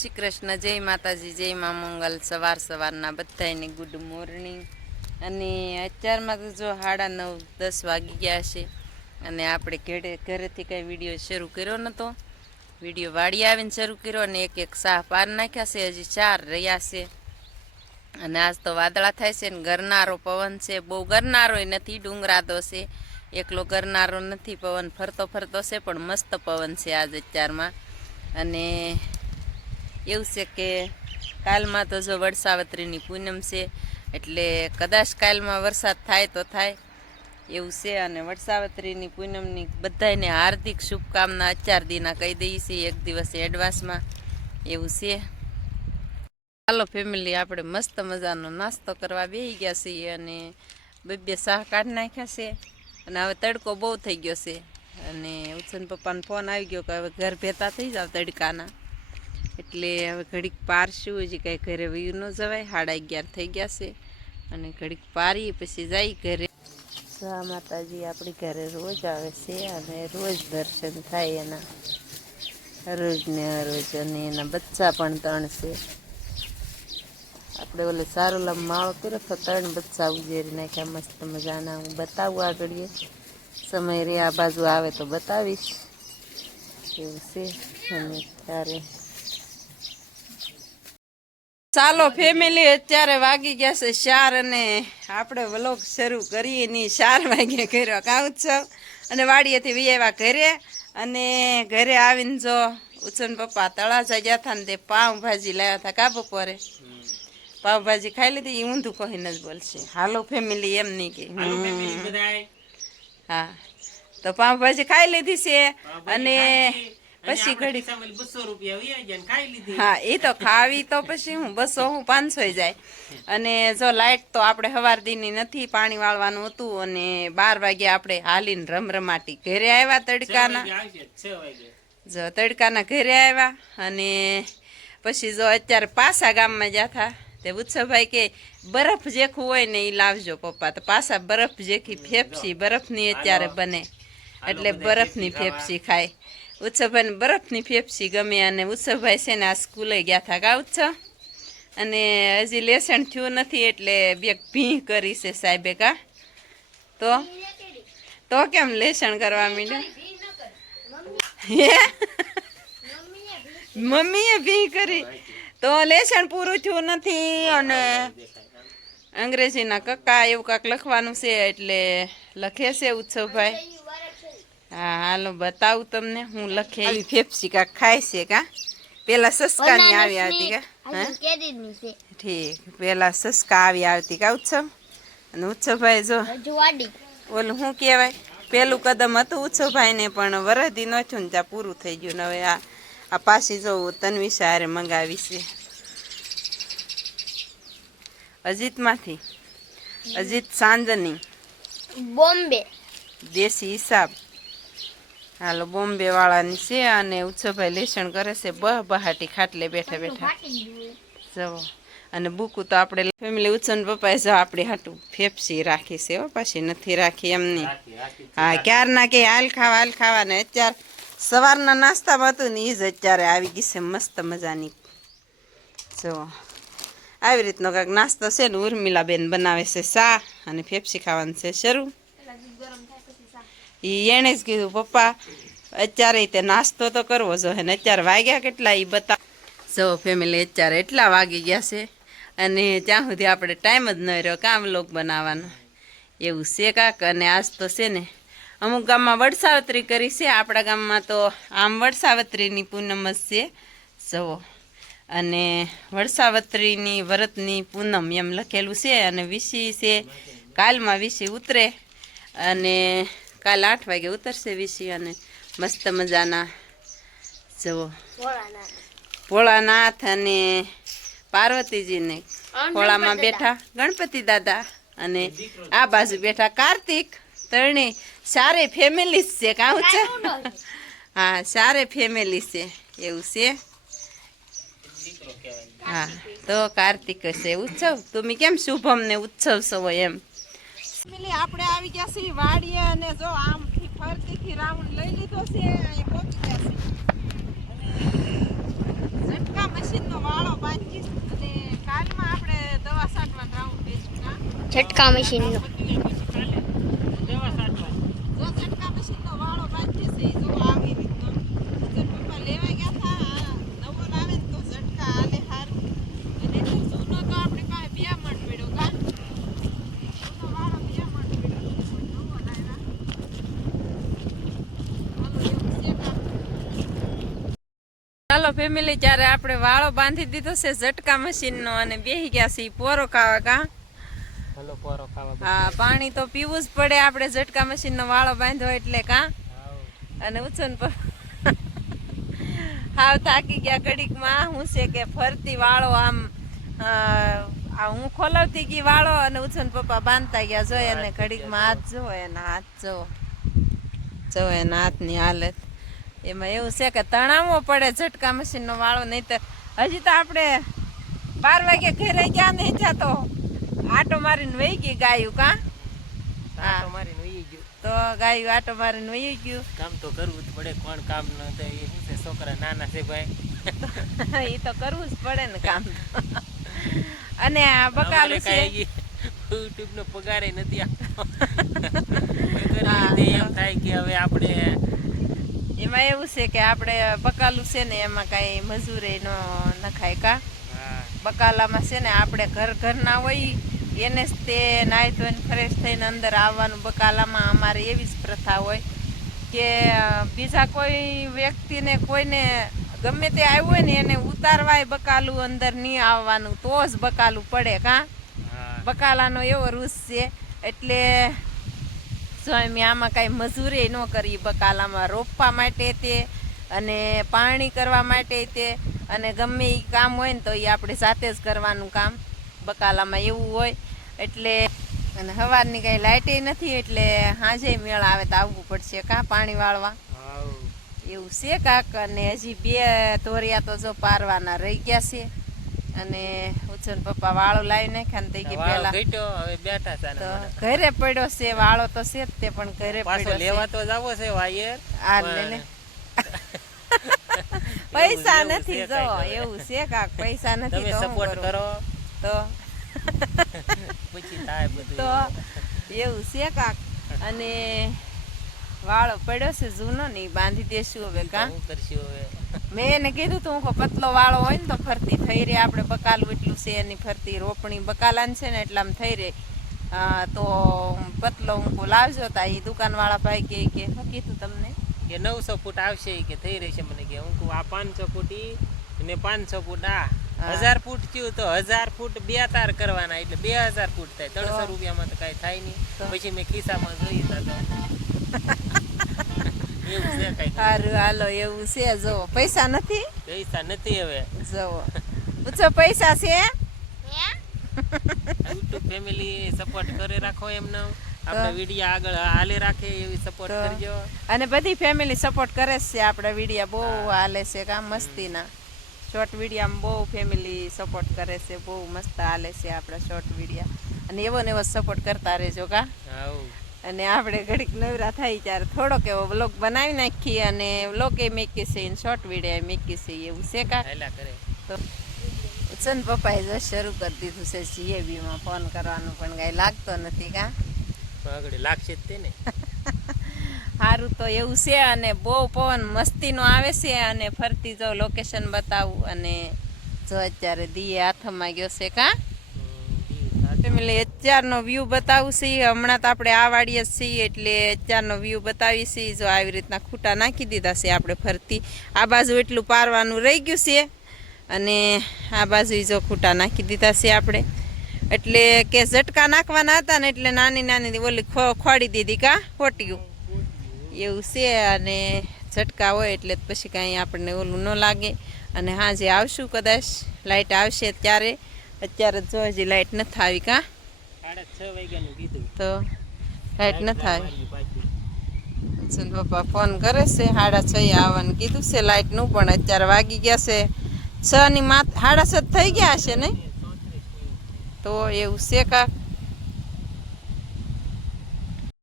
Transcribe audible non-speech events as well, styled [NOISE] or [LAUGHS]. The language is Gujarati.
શ્રી કૃષ્ણ, જય માતાજી, જય મા મંગલ. સવાર સવારના બધાને ગુડ મોર્નિંગ અને અત્યારમાં તો જો સાડા નવ, દસ વાગી ગયા છે. અને આપણે ઘરે, ઘરેથી કાંઈ વીડિયો શરૂ કર્યો નહોતો વીડિયો વાડી આવીને શરૂ કર્યો અને એક એક સાહ પાર નાખ્યા છે. હજી ચાર રહ્યા છે. અને આજ તો વાદળા થાય છે ને ગરનારો પવન છે. બહુ ગરનારો નથી ડુંગરાદો છે. એકલો ગરનારો નથી, પવન ફરતો ફરતો છે, પણ મસ્ત પવન છે આજ અત્યારમાં. અને એવું છે કે કાલમાં તો જો વડસાવત્રીની પૂનમ છે, એટલે કદાચ કાલમાં વરસાદ થાય તો થાય. એવું છે અને વડસાવત્રીની પૂનમની બધાને હાર્દિક શુભકામના અત્યાર દીના કહી દઈએ છીએ, એક દિવસ એડવાન્સમાં એવું છે. ચાલો ફેમિલી આપણે મસ્ત મજાનો નાસ્તો કરવા બેસી ગયા છીએ અને બે શાહ કાઢી નાખ્યા છે અને હવે તડકો બહુ થઈ ગયો છે. અને ઉછન પપ્પાનો ફોન આવી ગયો કે હવે ઘર ભેતા થઈ જાવ તડકાના. એટલે હવે ઘડીક પારશું, હજી કાંઈ ઘરે વયું ન જવાય. સાડા અગિયાર થઈ ગયા છે. અને ઘડીક પારીએ, પછી જાય ઘરે. સા માતાજી આપણી ઘરે રોજ આવે છે અને રોજ દર્શન થાય એના. રોજ ને રોજ અને એના બચ્ચા પણ ત્રણ છે. આપણે ઓલે સારો લાંબ માળો કર્યો તો ત્રણ બચ્ચા ઉજેરી નાખ્યા, મસ્ત મજાના. હું બતાવું આગળ સમય રે, આ બાજુ આવે તો બતાવીશ. એવું છે. અને ત્યારે ચાલો ફેમિલી અત્યારે વાગી ગયા છે ચાર અને આપણે વ્લોગ શરૂ કરીએ ની ચાર વાગે કર્યો કાં છો? અને વાડીએથી વિયેવા ઘરે. અને ઘરે આવીને જો ઉછન પપ્પા તળાજા ગયા હતા ને તે પાઉંભાજી લાવ્યા હતા કા બપોરે? પાઉંભાજી ખાઈ લીધી એ ઊંધું કહીને જ બોલશે. હાલો ફેમિલી એમ નહીં કે. હા. તો પાઉંભાજી ખાઈ લીધી છે. અને પછી ઘડી બસો રૂપિયા હા એ તો ખાવી તો પછી હું બસો હું પાંચસો જાય. અને જો લાઈટ તો આપણે સવાર દીની નથી પાણી વાળવાનું હતું અને બાર વાગે આપણે હાલીને રમરમાટી ઘરે આવ્યા તડકાના. જો તડકાના ઘરે આવ્યા અને પછી જો અત્યારે પાસા ગામમાં જતા તે ઉત્સવભાઈ કે બરફ જેખું હોય ને એ લાવજો પપ્પા. તો પાછા બરફ જેખી ફેફસી બરફની અત્યારે બને. એટલે બરફની ફેફસી ખાય. ઉત્સવભાઈને બરફની ફેફસી ગમે અને ઉત્સવભાઈ છે ને આ સ્કૂલે ગયા હતા કા ઉત્સવ. અને હજી લેસન થયું નથી એટલે બે ભીં કરી છે સાહેબે કા તો? તો કેમ લેસણ કરવા માંડ્યો? હે? મમ્મીએ ભી કરી. તો લેસણ પૂરું થયું નથી અને અંગ્રેજીના કક્કા એવું કાંક લખવાનું છે એટલે લખે છે ઉત્સવભાઈ. હા હાલો બતાવું તમને હું લખે આવી ફેફસી કા ખાય છે કા? પેલા સસકાની આવી આવતી કા? હા? ઠીક પેલા સસકા આવી આવતી કા ઉત્સવ? અને ઉત્સવભાઈ જો ઓલું શું કહેવાય? પેલું કદમ હતું ઉત્સવભાઈને પણ વરદી નથી ને ત્યાં પૂરું થઈ ગયું ને હવે આ આ પાછી જો તન્વી હારે મંગાવી છે. અજીતમાંથી. અજીત સાંજની. બોમ્બે. દેશી હિસાબ. હાલો બોમ્બે વાળાની છે અને ઉત્સવભાઈ લેસણ કરે છે બહ બહાટી ખાટલે બેઠા બેઠા. જવો. અને બુકુ તો આપણે ફેમિલી ઉત્સવ પપ્પાએ જો આપણે હાટું ફેફસી રાખી છે હો પાછી નથી રાખી એમની હા ક્યારના કે હાલ ખાવા હાલ ખાવા ને અત્યારે સવારના નાસ્તામાં હતું ને એ જ અત્યારે આવી ગઈ છે મસ્ત મજાની. જો આવી રીતનો કાંઈક નાસ્તો છે ને ઉર્મિલાબેન બનાવે છે શા અને ફેફસી ખાવાનું છે શરૂ. ઈ એણે જ કીધું, પપ્પા, અત્યારે તે નાસ્તો તો કરવો જોઈએ ને, અત્યારે વાગ્યા કેટલા એ બતા જો ફેમિલી અત્યારે એટલા વાગી ગયા છે અને ત્યાં સુધી આપણે ટાઈમ જ ન રહ્યો, કામ લોક બનાવવાનો. એવું છે કાક અને આજ તો છે ને, અમુક ગામમાં વડસાવત્રી કરી છે, આપણા ગામમાં તો આમ વડસાવત્રીની પૂનમ જ છે. જવો અને વડસાવત્રીની વ્રતની પૂનમ એમ લખેલું છે અને વિશી છે, કાલમાં વિશી ઉતરે અને કાલ આઠ વાગે ઉતરશે વિશી અને મસ્ત મજાના જવો ભોળાનાથ અને પાર્વતીજીને ખોળામાં બેઠા ગણપતિ દાદા અને આ બાજુ બેઠા કાર્તિક ત્રણે સારે ફેમિલી છે કાં છે હા સારે ફેમિલી છે એવું છે? હા તો કાર્તિક છે ઉત્સવ. તમે કેમ શુભમ ને ઉત્સવ સવો એમ? ફેમિલી આપણે આવી ગયા છીએ વાડીએ અને જો આમ ફરતીથી રાઉન્ડ લઈ લીધો છે અહીં પહોંચી ગયા છે. ઝટકા મશીનનો વાળો બાંધી અને કાલમાં આપણે દવા છાંટવાનો રાઉન્ડ લઈશું છટકા મશીનનો. ચાલો ફેમિલી જ્યારે આપણે વાળો બાંધી દીધો છે ઝટકા મશીનનો અને બેહી ગયા છે પોરો ખાવા કા હા પાણી તો પીવું જ પડે આપણે ઝટકા મશીનનો વાળો બાંધ્યો એટલે કા અને ઉછન પર હાવ થાકી ગયા ઘડીકમાં. હું છે કે ફરતી વાળો આમ આ હું ખોલાવતી ગઈ વાળો અને ઉછન પપ્પા બાંધતા ગયા. જોઈએ અને ઘડીકમાં હાથ જોવો એના હાથ જોવો જોવો એના હાથની હાલત. એમાં એવું છે કે તણાવવો પડે ઝટકા મશીનનો વાળો નહીં તો હજી તો આપણે બાર વાગે ઘરે ગયા નહીં જતો આટો મારીને વહી ગઈ ગાયું કા? હા. તો વહી ગયું. તો ગાયું આટો મારીને વહી ગયું. કામ તો કરવું જ પડે કોણ કામ ન થાય એ છોકરા નાના છે ભાઈ? [LAUGHS] એ તો કરવું જ પડે ને કામ. અને આ બકાલું છે. યુટ્યુબ નો પગારે નથી [LAUGHS] એમ થાય કે હવે આપણે એમાં એવું છે કે આપણે બકાલું છે ને એમાં કાંઈ મજૂરી ન નખાય કા? બકાલામાં છે ને આપણે ઘર ઘરના હોય એને જ તે નાહી ધોઈને ફ્રેશ થઈને અંદર આવવાનું બકાલામાં અમારે એવી જ પ્રથા હોય કે બીજા કોઈ વ્યક્તિને કોઈને ગમે તે આવ્યું હોય ને એને ઉતારવાય બકાલું અંદર નહીં આવવાનું તો જ બકાલું પડે કાં? બકાલાનો એવો રૂસ છે એટલે સ્વામી આમાં કાંઈ મજૂરી ન કરી બકાલામાં રોપવા માટે તે અને પાણી કરવા માટે તે અને ગમે એ કામ હોય ને તો એ આપણે જાતે જ કરવાનું કામ. બકાલામાં એવું હોય એટલે અને સવારની કાંઈ લાઇટે નથી એટલે સાંજે મેળ આવે તો આવવું પડશે. કાં પાણી વાળવા? એવું છે કાક? અને હજી બે ધોરિયા તો જો પારવાના રહી ગયા છે. અને ઉછન પપ્પા વાળો લાવી નાખ્યા ને તે કે પેલા. હવે બેઠા છે તો ઘરે પડ્યો છે વાળો તો છે જ તે પણ ઘરે પડ્યો લેવા તો જાવો છે વાયર આ લે [LAUGHS] પૈસા નથી જો એવું છે કાક. પૈસા નથી તમે સપોર્ટ કરો? તો [LAUGHS] પછી થાય બધું. તો એવું છે કાક. અને વાળો પડ્યો છે જૂનો ને બાંધી દેશું હવે કા? કરશું હવે. મેં એને કીધું તું કે પતલો વાળો હોય ને તો ફરતી થઈ રહી. આપણે બકાલું એટલું છે એની ફરતી રોપણી બકાલાન છે ને એટલે આમ થઈ રહે. તો પતલો હું લાવજો તા એ દુકાનવાળા ભાઈ કે કે હું કીધું તમને? કે નવસો ફૂટ આવશે કે થઈ રહેશે મને કે. હું આ પાંચસો ફૂટ ઈ અને પાંચસો ફૂટ આ. હજાર ફૂટ થયું તો હજાર ફૂટ બે તાર કરવાના એટલે બે હજાર ફૂટ થાય. ત્રણસો? રૂપિયામાં તો કાંઈ થાય નહીં. પછી મેં ખિસ્સામાં જોયું હતા છે [LAUGHS] સારું હાલો એવું છે જો પૈસા નથી? પૈસા નથી હવે. જવો પૂછો પૈસા છે? યુટ્યુબ ફેમિલી સપોર્ટ કરી રાખો એમને આપણે વીડિયો આગળ હાલે રાખે એવી સપોર્ટ કરજો. અને બધી ફેમિલી સપોર્ટ કરે છે આપણા વિડિયા બહુ હાલે છે કામ મસ્તીના. શોર્ટ વિડીયામાં બહુ ફેમિલી સપોર્ટ કરે છે બહુ મસ્ત હાલે છે આપણા શોર્ટ વિડીયા. અને એવો ને એવો સપોર્ટ કરતા રહેજો કા? આવું અને આપણે ઘડીક નવરા થાય ત્યારે થોડોક એવો વ્લોગ બનાવી નાખીએ અને વ્લોગ એ મેકી છે શોર્ટ વીડિયો મેકી છે એવું છે કા કરે. તો ચંદ પપ્પાએ જો શરૂ કરી દીધું છે જીએબીમાં ફોન કરવાનું પણ કાંઈ લાગતો નથી કા? લાગશે જ તે ને. [LAUGHS] સારું તો એવું છે અને બહુ પવન મસ્તીનો આવે છે અને ફરતી જો લોકેશન બતાવું અને જો અત્યારે દીએ હાથમાં ગયો છે કા? ફેમિલી અત્યારનો વ્યૂ બતાવું છીએ હમણાં તો આપણે આ વાળીએ છીએ એટલે અત્યારનો વ્યૂ બતાવી છીએ જો આવી રીતના ખૂટા નાખી દીધા છે આપણે ફરતી. આ બાજુ એટલું પારવાનું રહી ગયું છે. અને આ બાજુ જો ખૂટા નાખી દીધા છે આપણે. એટલે કે ઝટકા નાખવાના હતા ને એટલે નાની નાની ઓલી ખોડી દીધી કા, ખોટ્યું. એવું છે અને ઝટકા હોય એટલે પછી કાંઈ આપણને ઓલું ન લાગે. અને હા જે આવશું કદાચ. લાઇટ આવશે ત્યારે. અત્યારે જો હજી લાઇટ નથી આવી કા? તો લાઇટ નથી આવી. પાછી. પપ્પા ફોન કરે છે સાડા છ આવવાનું કીધું છે લાઇટનું પણ અત્યારે વાગી ગયા છે છ ની માત સાડા છ થઈ ગયા હશે ને? તો એવું છે કાંક